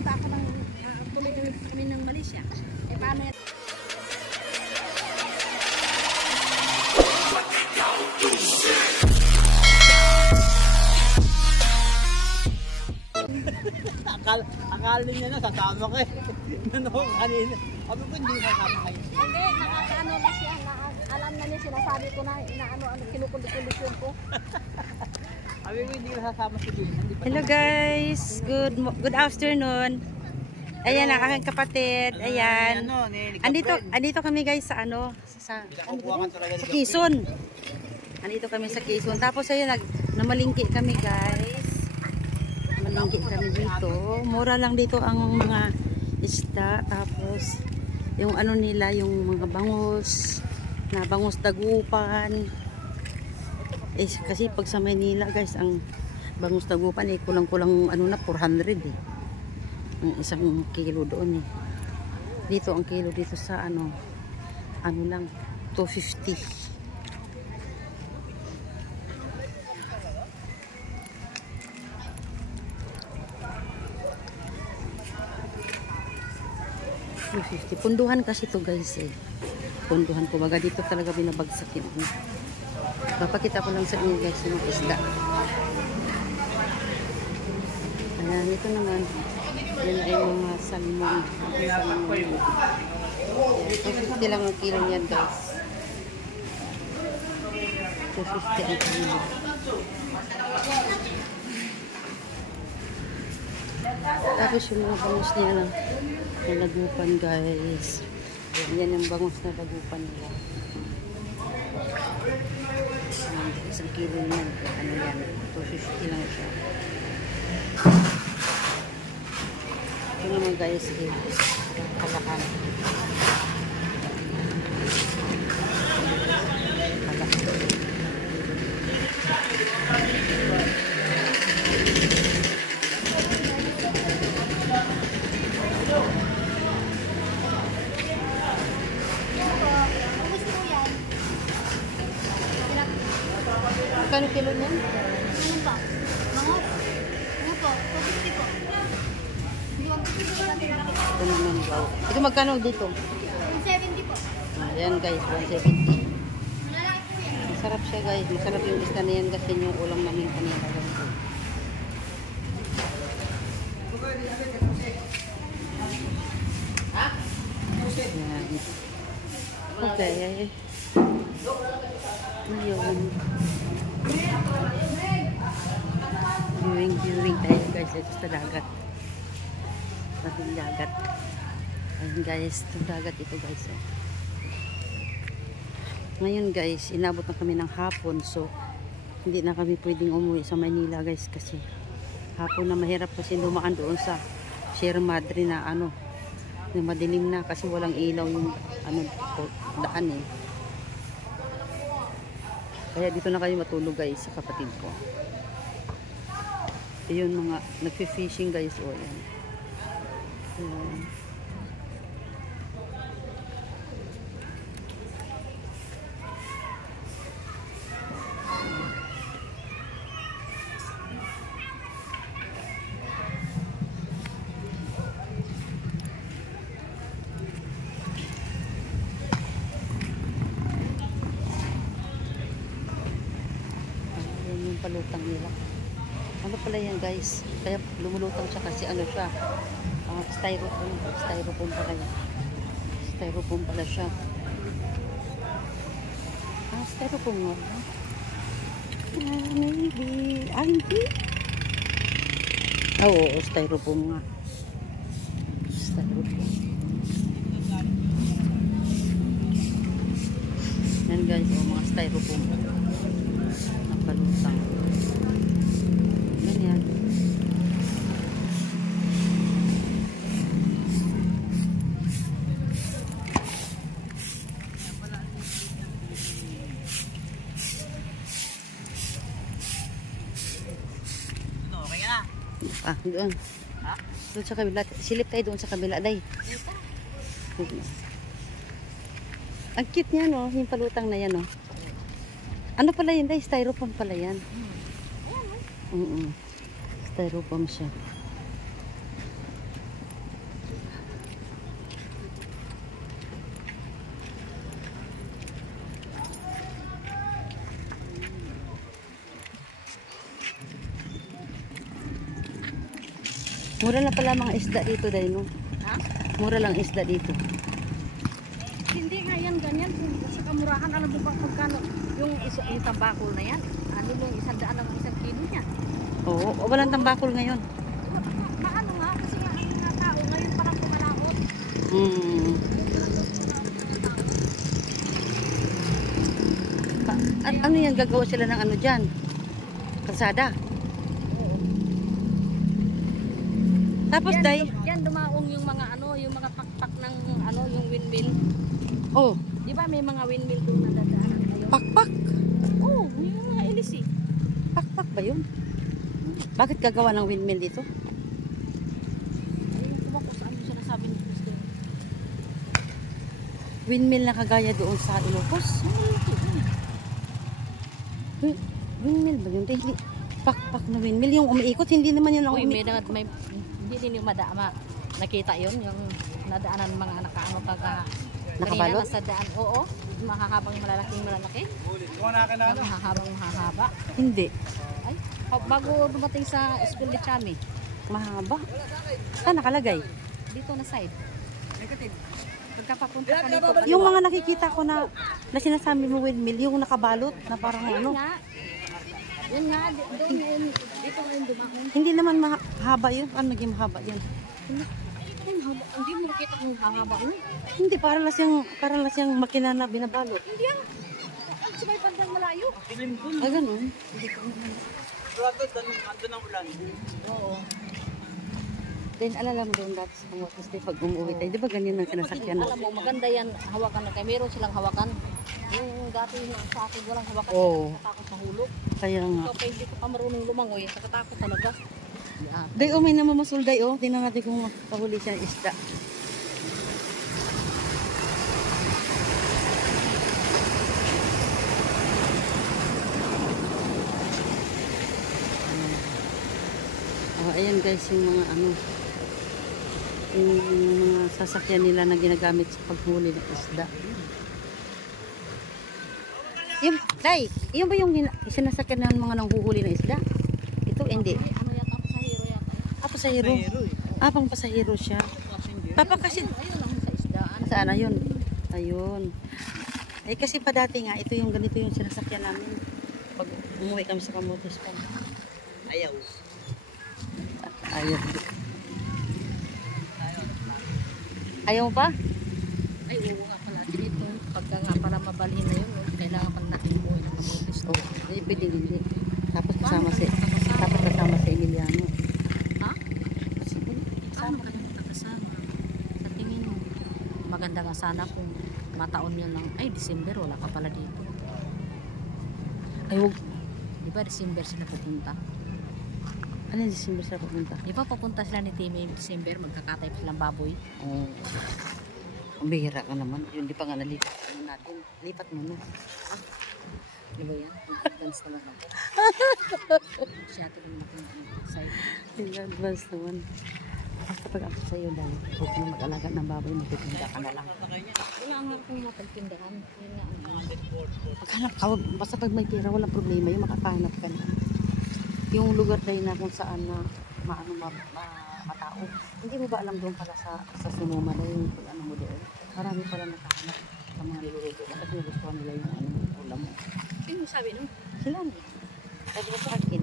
pupunta ako ng tuloy kami ng Malaysia. Eh paano yan? Akala niya na sasama ko eh. Ano kanina? Sabi ko hindi sasama kayo. Hindi, nakakaano na siya. Alam na niya sinasabi ko na inaano kinukulit-kulit ko. Sabi ko hindi sasama si Dina. Hello guys, good afternoon. Ayan ang aking kapatid. Ayan. Andito kami guys sa sa Quezon. Andito kami sa Quezon. Tapos ayun namalingki kami guys. Malingki kami dito. Mura lang dito ang mga isda. Tapos yung nila, yung mga bangus na bangus dagupan. Kasi pag sa Manila guys, ang bangus dagupan kulang-kulang na 400 eh. Ang isang kilo doon eh. Dito ang kilo dito sa lang 250. Punduhan kasi to guys eh. Punduhan ko baga dito talaga binabagsakin. Papakita ko lang sa inyo guys yung isda. Ayan, ito naman. Yan ay mga salmon. Salmon. 250 lang ang kilo niyan guys. 250 ang kilo. Tapos yung mga bangus niya na lagupan guys. Yan yung bangus na lagupan nila. Isang kilo niyan. Yan? 250 lang siya. Ito naman guys, kalakan. Kano kilo niyan? Ano pa? Mangot? Ano po? 250 po. Ito naman wow. Ito magkano dito? 170 po. Ayan guys, 170. Malalaki po yan. Masarap siya guys. Masarap yung isda na yan kasi yung ulam namin kanina. Ayan. Okay. Ayun. Viewing tayo guys ito sa dagat. Mating dagat. Ayun guys, itong dagat ito guys. Ngayon guys, inabot na kami ng hapon, so hindi na kami pwedeng umuwi sa Manila guys kasi hapon na mahirap kasi dumaan doon sa Sierra Madre na yung madilim na kasi walang ilaw yung daan eh. Kaya dito na kayo matulog guys sa kapatid ko. Ayun mga nagfi-fishing guys o yan. Ayan. Palutang nila. Ano pala yan guys? Kaya lumulutang siya kasi siya styrofoam pala yan. Styrofoam pala siya. Styrofoam nga ba? Maybe. Hindi. Oo, styrofoam nga. Styrofoam. Yan guys, mga styrofoam. Palutang. Ganyan. Okay na. Doon. Ha? Doon sa kabila. Silip tayo doon sa kabila, day. Ang cute niya, no? Yung palutang na yan, no? Ano pala yun, day? Styrofoam pala yan. Styrofoam siya. Mura na pala mga isda dito, Day, no? Ha? Mura lang isda dito. Hindi nga yan ganyan. Sa kamurahan, alam mo ba magkano yung isang bakol na yan? Ano yung 100 ang isang kilo niya? Oo, walang tambakol ngayon. Maano nga, kasi nga ang mga tao ngayon parang pumalakot. At ano yan, gagawa sila ng ano dyan? Kalsada. Tapos, Yan, Day, yan dumaong yung mga ano, yung mga pakpak ng ano, yung windmill. oh, Di ba may mga windmill doon na dadaanan ngayon? pakpak. Oo, may mga ilis eh. Pakpak ba yun? Bakit gagawa ng windmill dito? Ayun ko ba kung saan yung sinasabi ni Christine? Windmill na kagaya doon sa Ilocos? Windmill ba yun? Hindi. Pakpak na windmill. Yung umiikot, hindi naman yun ang Uy, umiikot. hindi din yung nakita yun, yung nadaanan ng mga nakaano pag Nakabalot? kanina nasa daan. Oo, mahahabang malalaki. Yung mahahabang mahahaba. Hindi. Ay, bago dumating sa school ni Chami, Mahaba. Saan nakalagay? dito na side. Pagkapapunta ka dito. Yung mga nakikita ko na sinasabi mo windmill, yung nakabalot na parang ano. Yun nga, doon ngayon, dito ngayon dumaon. Hindi naman mahaba yun. Ano naging mahaba yun? Hindi mo nakita kung hahaba yun. Hindi, para lang siyang makina na binabalot. Hindi yan. Sa may bandang malayo. Ah, ganun. Andun ang ulan. Oo. Then, alala mo doon dati sa Camotes Day, pag umuwi tayo, di ba ganyan ang sinasakyan? Alam mo, maganda yan, hawakan na kayo. Meron silang hawakan. Yung dati sa akin, walang hawakan. Oo. Nakatakot sa hulog. Kaya nga. Ikaw pa hindi ko pa marunong lumangoy. Nakatakot talaga. Yeah. Day, may namamasul, Day, oh. Tingnan natin kung makahuli siya ng isda. Ayan guys, yung mga ano, yung mga sasakyan nila na ginagamit sa paghuli ng isda. Yung, Day, yun ba yung sinasakyan ng mga nanghuhuli ng isda? Ito, hindi. Ano yata, pasahero yata. Pasahero. Pang pasahero siya. Papa kasi, Ayun lang sa isdaan. saan na yun? Ayun. Ay kasi pa dati nga, ito yung ganito yung sinasakyan namin. Pag umuwi kami sa Camotes pa. Ayaw. Ayaw. Ayaw mo pa? Ay, oo nga pala. Dito, pagka nga pala mabalhin na yun, no? Kailangan pala natin buhay ng Camotes. Oo. Hindi, pwede hindi. Tapos kasama si Emiliano. Ha? Sige. Paano ka naman nakasama? Sa tingin mo, maganda nga sana kung mataon yun lang. Ay, December, wala ka pala dito. Ay, huwag. Di ba December sila pupunta? Ano yung December sila pupunta? Di ba pupunta sila ni Timmy yung December, magkakatay pa silang baboy? Oo. Ang bihira ka naman. Yun, di pa nga nalipat natin. Lipat mo na. Di ba yan? Advance naman ako. Siya tingin mo kung side. In advance naman. Basta pag ako sa'yo dahil huwag ka na mag-alaga ng baboy, magtitinda ka na lang. Wala nga akong mapagtindahan. Yun nga ang Maghanap ka, basta pag may pera, walang problema yung makakahanap ka na. Yung lugar tayo na kung saan na matao. Hindi mo ba alam doon pala sa Sonoma na yung ano mo doon? Marami pala nakahanap sa mga niluluto. Kasi gusto nila yung ano, ulam mo. Sino sabi nun? Sila na. Sabi ko sa akin,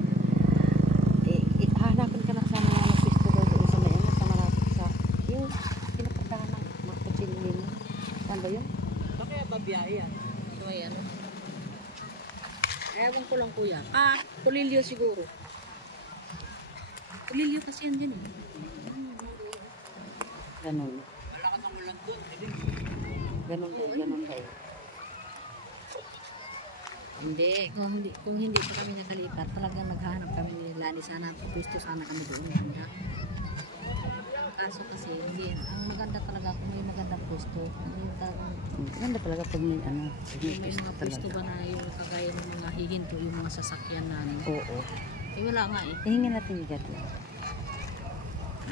hahanapan ka na sa mga pisto daw doon sa may ano, sa malapit sa yung pinapagdahan ng mga kutsilyo mo. Saan ba yun? Bakit babiyahe yan? Ano yan? Ewan ko lang kuya. Kulilyo siguro. Kulilyo kasi yan din eh. Ganun. Malakas ang ulan doon. Ganun tayo. Hindi. Kung hindi pa kami nakalipat, talagang naghahanap kami ni Lani. Sana, gusto sana kami doon. Handa. Kaso kasi, hindi. Ang maganda talaga kung may magandang gusto. Ganda talaga pag may ano. May mga pwesto ba na yung kagaya ng mga hihinto, yung mga sasakyan namin. Oo. Eh wala nga eh. Hihingin natin ni God.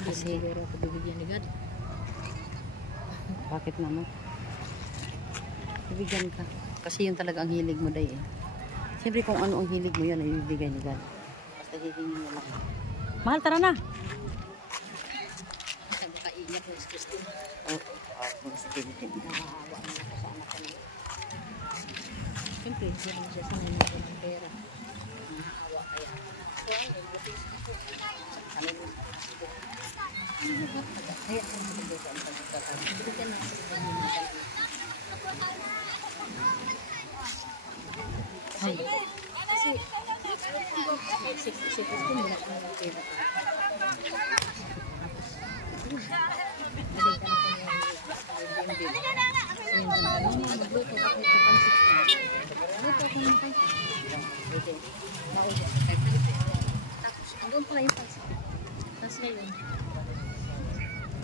Kasi siguro ako bibigyan ni God. Bakit naman? Bibigyan ka. Kasi yun talaga ang hilig mo day eh. Siyempre kung ano ang hilig mo yan ay ibibigay ni God. Basta hihingin mo lang. Mahal, tara na! Iyak na si Christine. Sige. Nakaawa naman ako sa anak ko. Siyempre, hindi naman siya sanay na ko ng pera. Nakaawa kaya. Kaya ako nagdito ang pagkakataon. Hindi ka na sa pagkakataon. Ay, kasi si Christine wala ko ng pera. Doon pala yung pansit. Tapos ngayon,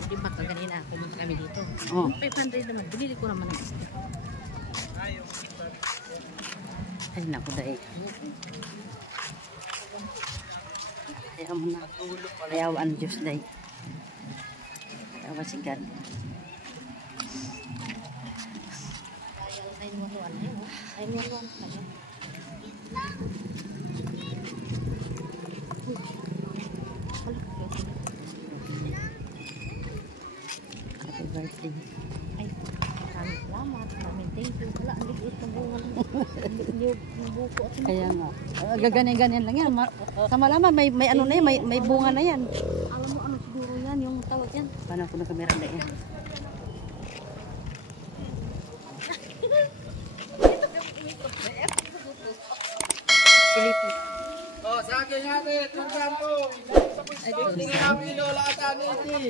di ba kaganina pumunta kami dito? 500 naman, binili ko naman ng isa. Ay, naku dahil. Ayaw mo na. Ayaw ang Diyos dahil. Ayaw si God. Ay, nuwan-nuwan. Ay, nuwan-nuwan pala. Happy birthday. Ay, maraming salamat. Maraming thank you. Wala, ang liit ng bunga ng buko. Kaya nga. Gaganyan-ganyan lang yan. Sa malaman, may ano na yan, may bunga na yan. Alam mo ano siguro yan, yung tawag yan. Paano ako nagkamera na yan? Silipin. Oh, sa akin natin, tungkan po. Tingin namin ni Lola at Aniti.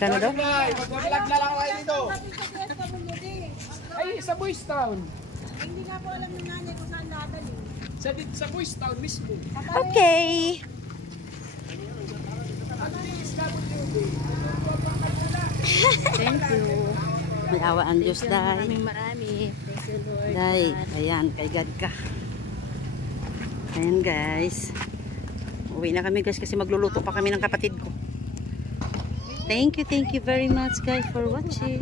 Kano daw? Mag-vlog na lang kayo dito. Ay, sa Boys Town. Hindi nga po alam ng nanay kung saan dadali. Sa Boys Town mismo. Okay. Thank you. May awa ang Diyos dahil. Marami. Thank you, Lord. Dahil, ayan, kay God ka. Ayan guys. Uwi na kami guys kasi magluluto pa kami ng kapatid ko. Thank you very much guys for watching.